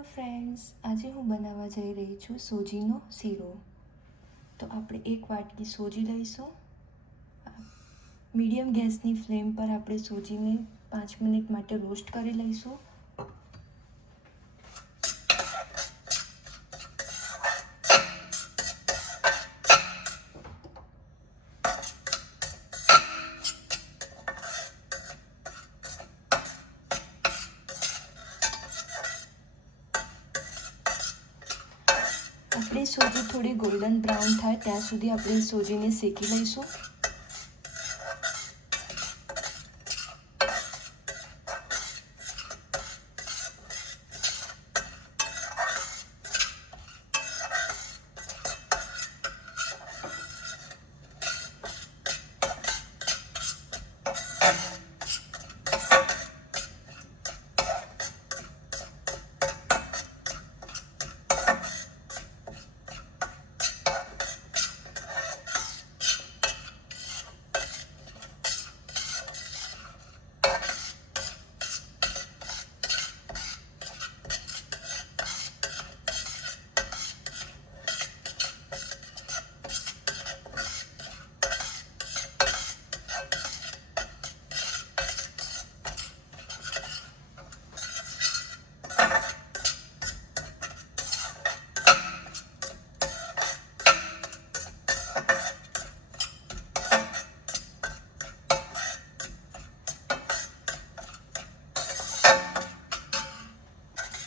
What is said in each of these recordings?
Hello friends, આજે હું બનાવવા જઈ રહી છું સોજીનો શીરો. તો આપણે એક વાટકી સોજી લઈશું. મીડિયમ ગેસની ફ્લેમ પર આપણે સોજીને 5 મિનિટ માટે રોસ્ટ કરી લઈશું. આપણી સોજી થોડી ગોલ્ડન બ્રાઉન થાય ત્યાં સુધી આપણે સોજીને શેકી લઈશું.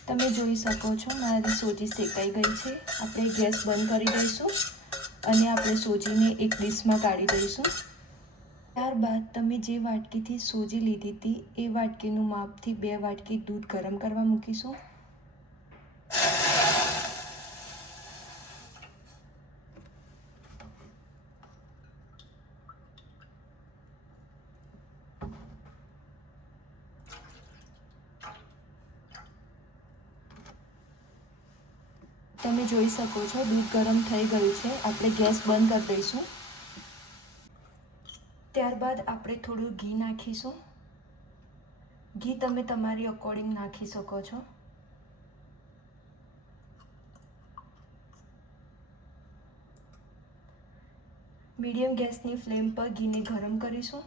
તમે જોઈ શકો છો મારી સોજી શેકાઈ ગઈ છે. આપણે ગેસ બંધ કરી દઈશું અને આપણે સોજીને એક ડીશમાં કાઢી દઈશું. ત્યારબાદ તમે જે વાટકીથી સોજી લીધી હતી એ વાટકીનું માપથી 2 વાટકી દૂધ ગરમ કરવા મૂકીશું. તમે જોઈ શકો છો દૂધ ગરમ થઈ ગયું છે. આપણે ગેસ બંધ કરી દઈશું. ત્યારબાદ આપણે થોડું ઘી નાખીશું. ઘી તમે તમારી અકોર્ડિંગ નાખી શકો છો. મીડિયમ ગેસની ફ્લેમ પર ઘીને ગરમ કરીશું.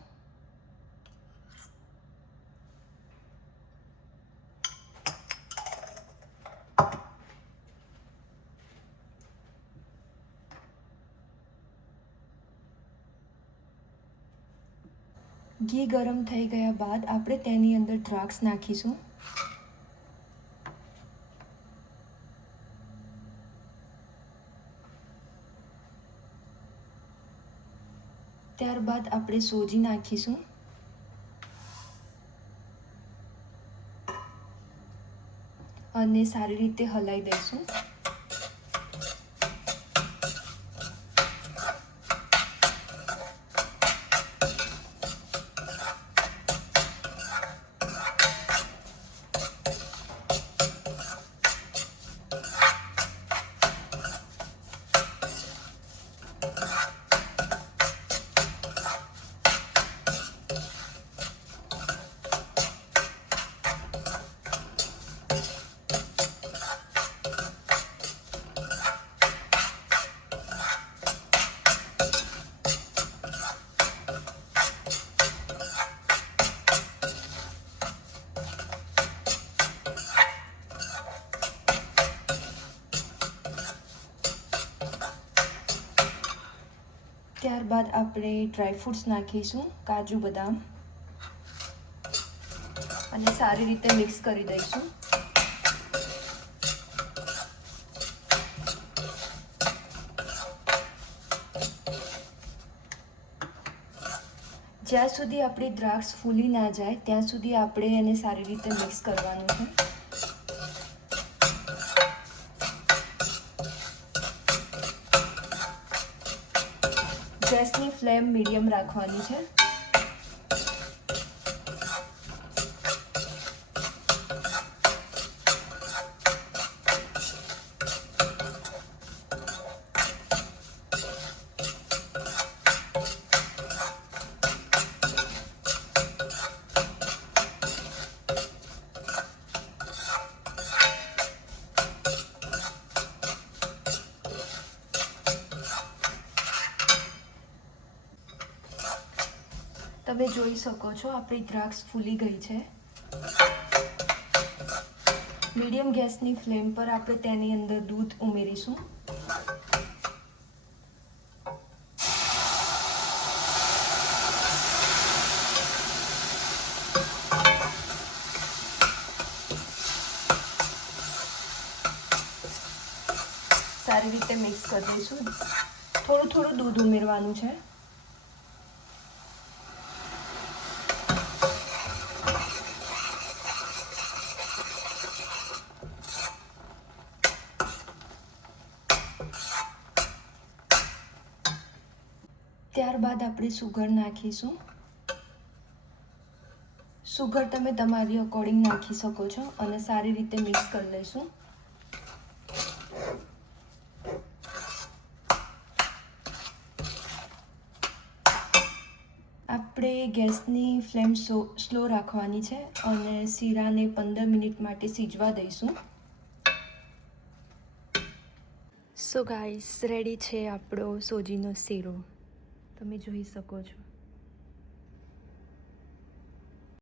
ઘી ગરમ થઈ ગયા બાદ આપણે તેની અંદર દ્રાક્ષ નાખીશું. ત્યારબાદ આપણે સોજી નાખીશું અને સારી રીતે હલાવી દઈશું. ત્યારબાદ આપણે ડ્રાયફ્રૂટ્સ નાખીશું, કાજુ બદામ, અને સારી રીતે મિક્સ કરી દઈશું. જ્યાં સુધી આપણી દ્રાક્ષ ફૂલી ના જાય ત્યાં સુધી આપણે એને સારી રીતે મિક્સ કરવાનું છે. ગેસની ફ્લેમ મીડિયમ રાખવાની છે. તમે જોઈ શકો છો આપણી દ્રાક્ષ ફૂલી ગઈ છે. મીડિયમ ગેસની ફ્લેમ પર આપણે તેની અંદર દૂધ ઉમેરીશું. સારી રીતે મિક્સ કરી દઈશું. થોડું થોડું દૂધ ઉમેરવાનું છે. ત્યારબાદ આપણે સુગર નાખીશું. સુગર તમે તમારી અકોર્ડિંગ નાખી શકો છો અને સારી રીતે મિક્સ કરી લઈશું. આપણે ગેસની ફ્લેમ સ્લો રાખવાની છે અને શીરાને 15 મિનિટ માટે સિજવા દઈશું. સો ગાઈસ, રેડી છે આપણો સોજીનો શીરો. તમે જોઈ શકો છો.